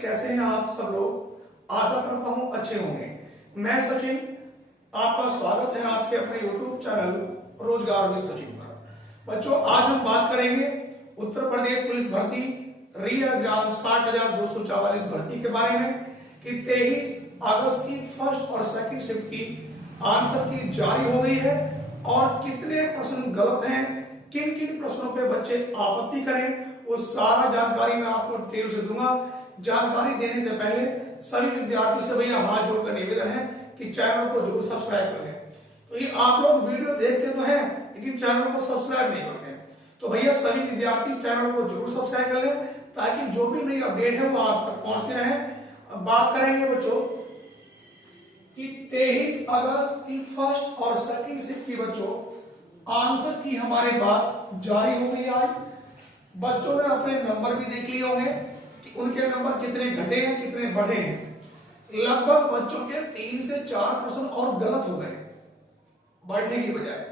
कैसे हैं आप सब लोग? आशा करता हूं अच्छे होंगे। मैं सचिन, आपका स्वागत है आपके अपने YouTube चैनल रोजगार विद सचिन पर। बच्चों, आज हम बात करेंगे उत्तर प्रदेश पुलिस भर्ती री एग्जाम 60,244 भर्ती के बारे में कि 23 अगस्त की फर्स्ट और सेकंड शिफ्ट की आंसर की जारी हो गई है और कितने प्रश्न गलत हैं, किन किन प्रश्नों पे बच्चे आपत्ति करें, वो सारा जानकारी मैं आपको डिटेल से दूंगा। जानकारी देने से पहले सभी विद्यार्थियों से भैया हाथ जोड़कर निवेदन है कि चैनल को जरूर सब्सक्राइब कर लें। तो ये आप लोग वीडियो देखते तो हैं लेकिन चैनल को सब्सक्राइब नहीं करते, तो भैया सभी विद्यार्थी चैनल को जरूर सब्सक्राइब कर लें ताकि जो भी नई अपडेट है वो आप तक पहुंचते रहे। अब बात करेंगे बच्चों कि 23 अगस्त की फर्स्ट और सेकंड शिफ्ट की बच्चों आंसर की हमारे पास जारी हो गई। आज बच्चों ने अपने नंबर भी देख लिए होंगे कि उनके नंबर कितने घटे हैं, कितने बढ़े हैं। लगभग बच्चों के 3 से 4 प्रश्न और गलत हो गए बढ़ने की बजाय।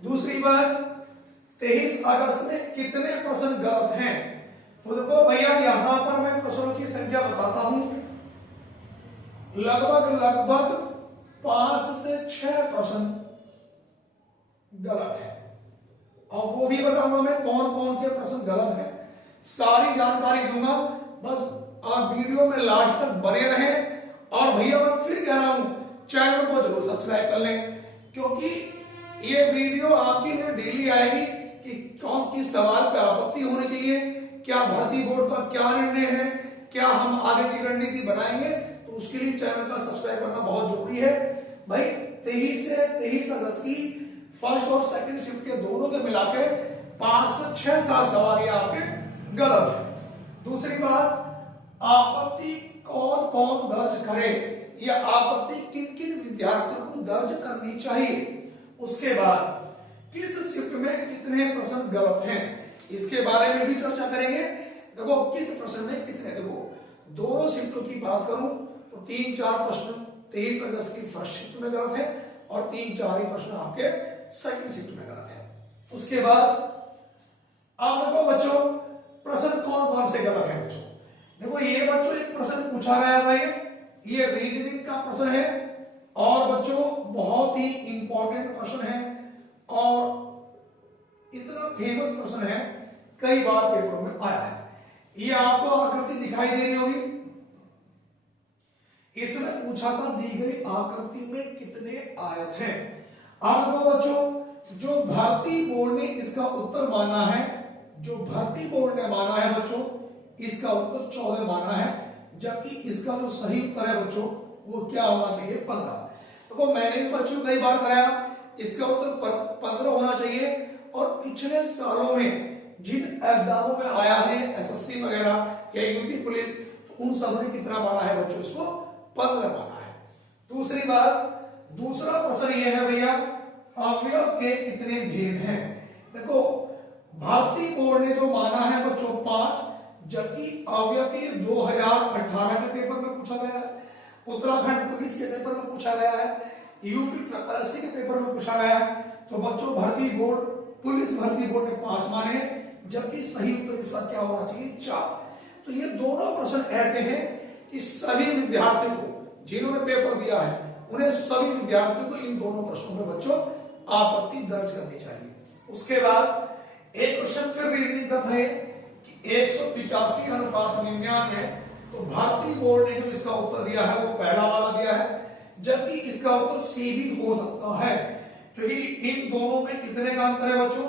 दूसरी बात, 23 अगस्त में कितने प्रश्न गलत हैं, तो देखो भैया यहां पर मैं प्रश्नों की संख्या बताता हूं। लगभग 5 से 6 प्रश्न गलत है और वो भी बताऊंगा मैं कौन कौन से प्रश्न गलत है। सारी जानकारी दूंगा, बस आप वीडियो में लास्ट तक बने रहें। और भैया मैं फिर कह रहा हूं चैनल को जरूर सब्सक्राइब कर लें क्योंकि ये वीडियो आपके लिए डेली आएगी कि कौन किस सवाल पे आपत्ति होनी चाहिए, क्या भर्ती बोर्ड का क्या निर्णय है, क्या हम आगे की रणनीति बनाएंगे, तो उसके लिए चैनल का सब्सक्राइब करना बहुत जरूरी है। भाई 23 अगस्त की फर्स्ट और सेकंड शिफ्ट के दोनों के मिलाकर 5 से 6-7 सवाल आपके गलत है। दूसरी बात, आपत्ति कौन कौन दर्ज करे या आपत्ति किन किन विद्यार्थियों को दर्ज करनी चाहिए। उसके बाद किस शिफ्ट में कितने प्रश्न गलत हैं इसके बारे में भी चर्चा करेंगे। देखो किस प्रश्न में कितने, देखो दोनों शिफ्टों की बात करूं तो 3-4 प्रश्न 23 अगस्त की फर्स्ट शिफ्ट में गलत है और 3-4 ही प्रश्न आपके सेकंड शिफ्ट में गलत है। उसके बाद आप देखो बच्चों प्रश्न कौन कौन से गलत है बच्चों। देखो ये बच्चों एक प्रश्न पूछा गया था, ये रीजनिंग का प्रश्न है और बच्चों बहुत ही इंपॉर्टेंट प्रश्न है और इतना फेमस प्रश्न है, कई बार पेपरों में आया है। ये आपको आकृति दिखाई दे रही होगी, इसमें पूछा था दी गई आकृति में कितने आयत हैं। आप देखो बच्चों जो भारतीय बोर्ड ने इसका उत्तर माना है, जो भारतीय बोर्ड ने माना है बच्चों इसका उत्तर 14 माना है, जबकि इसका जो सही उत्तर है बच्चों वो क्या होना चाहिए 15। देखो मैंने भी बच्चों कई बार कराया, इसका उत्तर 15 होना चाहिए और पिछले सालों में जिन एग्जामों में आया है एसएससी वगैरह या यूपी पुलिस, तो उन सब ने कितना माना है बच्चों, इसको 15 माना है। दूसरी बात, दूसरा प्रश्न ये है भैया अवयव के कितने भेद हैं। देखो भारतीय बोर्ड ने जो माना है बच्चों 5, जबकि अवयव के 2018 के पेपर में पूछा गया है, उत्तराखंड पुलिस के पेपर में पूछा गया है, यूपी ट्रिपल के पेपर में पूछा गया है। तो बच्चों भारतीय बोर्ड पुलिस भर्ती बोर्ड ने 5 माने, जबकि सही उत्तर इसका क्या होना चाहिए 4। तो ये दोनों प्रश्न ऐसे हैं कि सभी विद्यार्थियों को जिन्होंने पेपर दिया है उन्हें सभी विद्यार्थियों को इन दोनों प्रश्नों में बच्चों आपत्ति दर्ज करनी चाहिए। उसके बाद एक क्वेश्चन फिर रीजनिंग का था कि 185:99, तो भारतीय बोर्ड ने जो इसका उत्तर दिया है वो पहला वाला दिया है, जबकि इसका उत्तर सी भी हो सकता है क्योंकि इन दोनों में कितने का अंतर है बच्चों।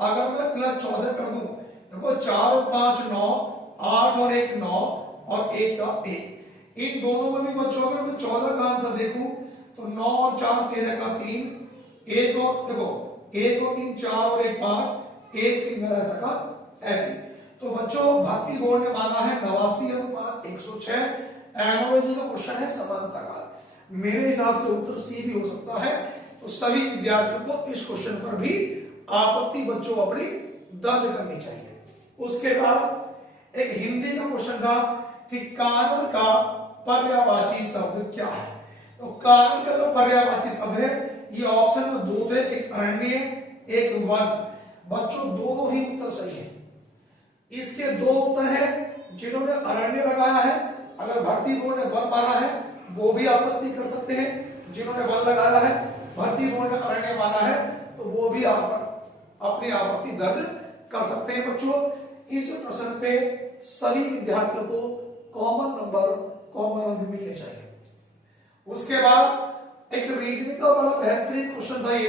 अगर मैं +14 कर दूं, देखो 4 और 5 9, 8 और 1 9 और 1 का 1, इन दोनों में भी बच्चों अगर मैं 14 का अंतर देखूं तो 9 और 4 13 का 3, 1 और देखो 1 और 3 4 और 1 5, 1 सिंगल ऐसा का ऐसे। तो बच्चों भारतीय बोर्ड ने माना है 89:106। एनालॉजी का क्वेश्चन है समानता का, मेरे हिसाब से उत्तर सी भी हो सकता है। तो सभी विद्यार्थियों को इस क्वेश्चन पर भी आपत्ति बच्चों अपनी दर्ज करनी चाहिए। उसके बाद एक हिंदी का क्वेश्चन था कि कानून का पर्यायवाची शब्द क्या है। तो कानून का जो पर्यायवाची शब्द है ये ऑप्शन में 2 थे, एक अरण्य एक वन। बच्चों दोनों ही उत्तर सही है। इसके 2 उत्तर हैं, जिन्होंने अरण्य लगाया है अगर भर्ती बोर्ड ने 1 माना है वो भी आपत्ति कर सकते हैं, जिन्होंने 1 लगाया है भर्ती बोर्ड ने अरण्य माना है तो वो भी आप अपनी आपत्ति दर्ज कर सकते हैं। बच्चों इस प्रश्न पे सभी विद्यार्थियों को कॉमन नंबर, कॉमन अंक मिलने चाहिए। उसके बाद एक रीजनिंग का बड़ा बेहतरीन क्वेश्चन था ये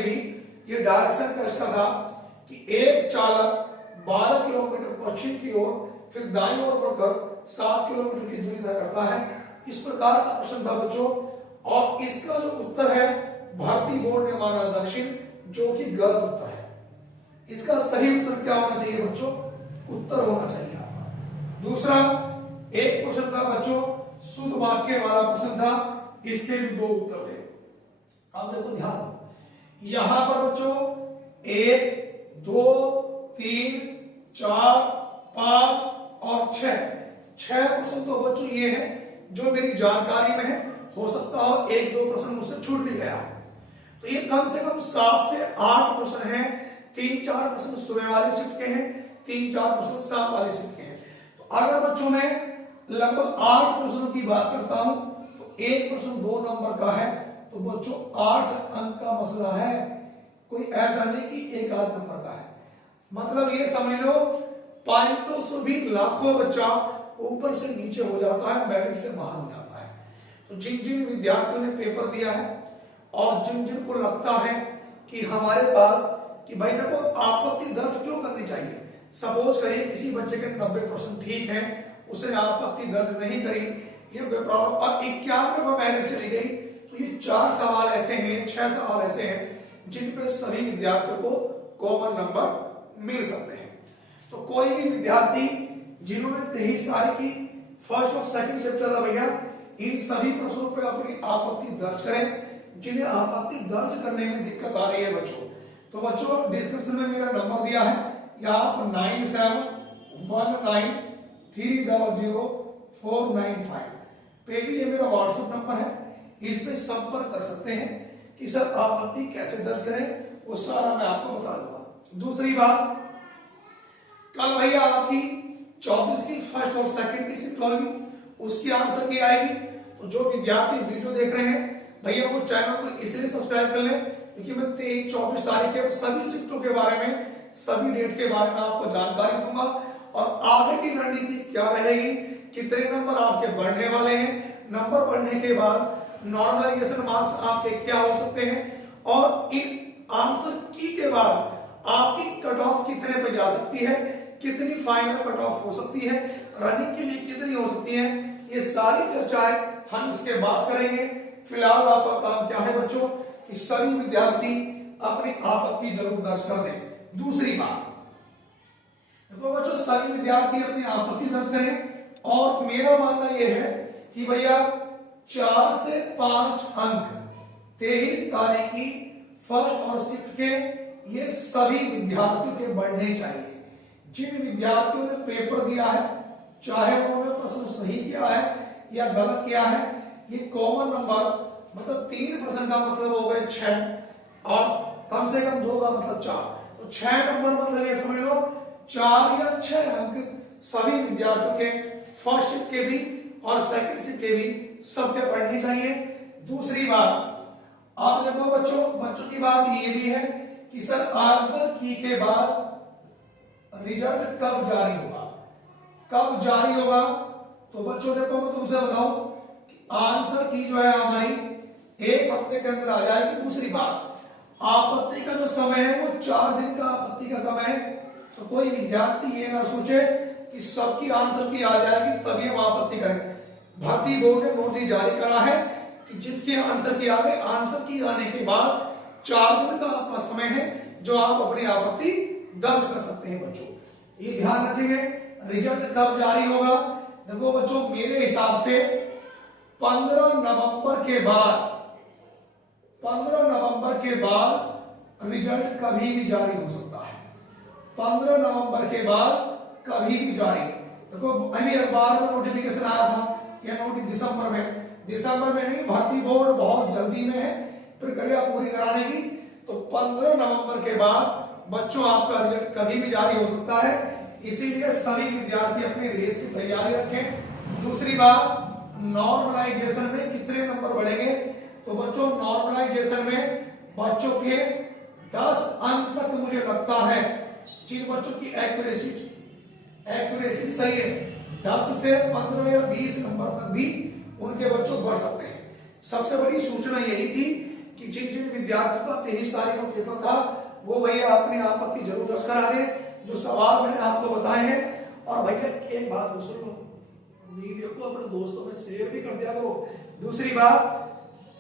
डायरेक्शन टेस्ट का था कि एक चालक 12 किलोमीटर पश्चिम की ओर फिर दाईं ओर बढ़कर 7 किलोमीटर की दूरी तय करता है। इस प्रकार का प्रश्न था बच्चों, और इसका जो उत्तर है भारतीय बोर्ड ने माना दक्षिण, जो कि गलत उत्तर है। इसका सही उत्तर क्या होना चाहिए बच्चों? उत्तर होना चाहिए आपका। दूसरा एक प्रश्न था बच्चों शुद्ध वाक्य वाला प्रश्न था, इसके भी 2 उत्तर थे। अब देखो ध्यान दो, यहां पर बच्चों 1 2 3 4 5 और 6 प्रश्न तो बच्चों ये है जो मेरी जानकारी में है। हो सकता हो 1-2 प्रश्न मुझसे छूट भी गया, तो ये कम से कम 7 से 8 प्रश्न हैं। 3-4 प्रश्न सुबह वाली शिफ्ट के हैं, 3-4 प्रश्न शाम वाली शिफ्ट के हैं। तो अगर बच्चों मैं लगभग 8 प्रश्नों की बात करता हूं तो एक प्रश्न 2 नंबर का है, तो बच्चों 8 अंक का मसला है, कोई ऐसा नहीं कि 1 आध नंबर का है। मतलब ये समझ लो पॉइंटों से भी लाखों बच्चा ऊपर से नीचे हो जाता है, मेरिट से बाहर हो जाता है। तो जिन जिन विद्यार्थियों ने पेपर दिया है और जिन जिन को लगता है कि हमारे पास कि भाई देखो आपत्ति दर्ज क्यों करनी चाहिए, सपोज करिए किसी बच्चे के 90% ठीक है, उसने आपत्ति दर्ज नहीं करी, ये कोई प्रॉब्लम, और 91 मेरिट चली गई, तो ये 4 सवाल ऐसे हैं, 6 सवाल ऐसे हैं जिन पे सभी विद्यार्थियों को कॉमन नंबर मिल सकते हैं। तो कोई भी विद्यार्थी जिन्होंने 23 तारीख की फर्स्ट और सेकंड चैप्टर था भैया, इन सभी प्रश्नों पे अपनी आपत्ति दर्ज करें। जिन्हें आपत्ति दर्ज करने में दिक्कत आ रही है बच्चों, तो बच्चों डिस्क्रिप्शन में मेरा नंबर दिया है, या आप 9719300495 पे भी ये मेरा व्हाट्सएप नंबर है, इस पे संपर्क कर सकते हैं कि सर आपत्ति कैसे दर्ज करें, वो सारा मैं आपको बता दूंगा। दूसरी बात, कल भैया आपकी 24 की फर्स्ट और सेकंड की शिफ्ट होगी, उसकी आंसर की आएगी। तो जो विद्यार्थी वीडियो देख रहे हैं भैया वो चैनल को इसलिए सब्सक्राइब कर लें क्योंकि मैं 23-24 तारीख के सभी शिफ्टों के बारे में, सभी डेट के बारे में आपको जानकारी दूंगा, और आगे की रणनीति क्या रहेगी, कितने नंबर आपके बढ़ने वाले हैं, नंबर बढ़ने के बाद नॉर्मलाइजेशन मार्क्स आपके क्या हो सकते हैं, और इन आंसर की के बाद आपकी कट ऑफ कितने पे जा सकती है, कितनी फाइनल कट ऑफ हो सकती है, रनिंग के लिए कितनी हो सकती है, ये सारी चर्चाएं हम इसके बाद करेंगे। फिलहाल आपका काम क्या है बच्चों कि सभी विद्यार्थी अपनी आपत्ति जरूर दर्ज कर दें। दूसरी बात देखो बच्चों, सभी विद्यार्थी अपनी आपत्ति दर्ज करें, और मेरा मानना यह है कि भैया 4 से 5 अंक 23 तारीख की फर्स्ट और शिफ्ट के ये सभी विद्यार्थियों के बढ़ने चाहिए। जिन विद्यार्थियों ने पेपर दिया है, चाहे उन्होंने प्रश्न सही किया है या गलत किया है, ये कॉमन नंबर मतलब 3% का मतलब हो गए 6, और कम से कम 2 का मतलब 4, तो 6 नंबर मतलब ये समझ लो 4 या 6 अंक सभी विद्यार्थियों के फर्स्ट शिफ्ट के भी और सेकंड शिफ्ट के भी सबके पढ़ने चाहिए। दूसरी बात, आप देखो बच्चों की बात ये भी है कि सर आंसर की के बाद रिजल्ट कब जारी होगा, कब जारी होगा, तो बच्चों देखो मैं तुमसे बताऊं कि आंसर की जो है हमारी 1 हफ्ते के अंदर आ जाएगी। दूसरी बात, आपत्ति का जो समय है वो 4 दिन का आपत्ति का समय है, तो कोई विद्यार्थी ये ना सोचे कि सबकी आंसर की आ जाएगी तभी हम आपत्ति करें। भारतीय बोर्ड ने नोटिस जारी करा है कि जिसके आंसर की आ गए, आंसर की आने के बाद 4 दिन का आपका समय है जो आप अपनी आपत्ति दर्ज कर सकते हैं। बच्चों ये ध्यान रखेंगे, रिजल्ट कब जारी होगा, देखो बच्चों मेरे हिसाब से 15 नवंबर के बाद, 15 नवंबर के बाद रिजल्ट कभी भी जारी हो सकता है। 15 नवंबर के बाद कभी भी जारी, देखो अभी अखबार में नोटिफिकेशन आया था, यह नोटिस दिसंबर में नहीं, भारतीय बोर्ड बहुत जल्दी में है प्रक्रिया पूरी कराने की, तो 15 नवंबर के बाद बच्चों आपका रिजल्ट कभी भी जारी हो सकता है, इसीलिए सभी विद्यार्थी अपनी रेस की तैयारी रखें। दूसरी बात, नॉर्मलाइजेशन में कितने नंबर बढ़ेंगे? तो बच्चों नॉर्मलाइजेशन में बच्चों के 10 अंक तक मुझे लगता है जिन बच्चों की एक्यूरेसी सही है 10 से 15 या 20 नंबर तक भी उनके बच्चों बढ़ सकते हैं। सबसे बड़ी सूचना यही थी कि जिन जिन विद्यार्थियों का 23 तारीख को पेपर था वो भैया अपनी आपत्ति जरूर दर्ज करा दे जो सवाल मैंने आपको बताए हैं। और भैया एक बात सुन लो, वीडियो को अपने दोस्तों में शेयर भी कर दिया करो। दूसरी बात,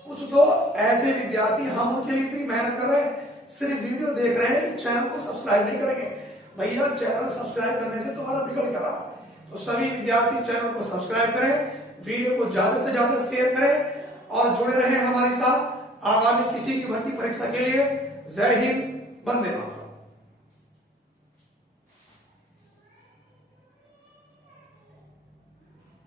कुछ तो ऐसे विद्यार्थी हम उनके लिए इतनी मेहनत कर रहे हैं सिर्फ वीडियो देख रहे हैं, चैनल को सब्सक्राइब नहीं करेंगे। भैया चैनल सब्सक्राइब करने से तुम्हारा बिगड़ क्या रहा? तो सभी विद्यार्थी चैनल को सब्सक्राइब करें, वीडियो को ज्यादा से ज्यादा शेयर करें और जुड़े रहें हमारे साथ आगामी किसी की भर्ती परीक्षा के लिए। जय हिंद, वंदे मातरम।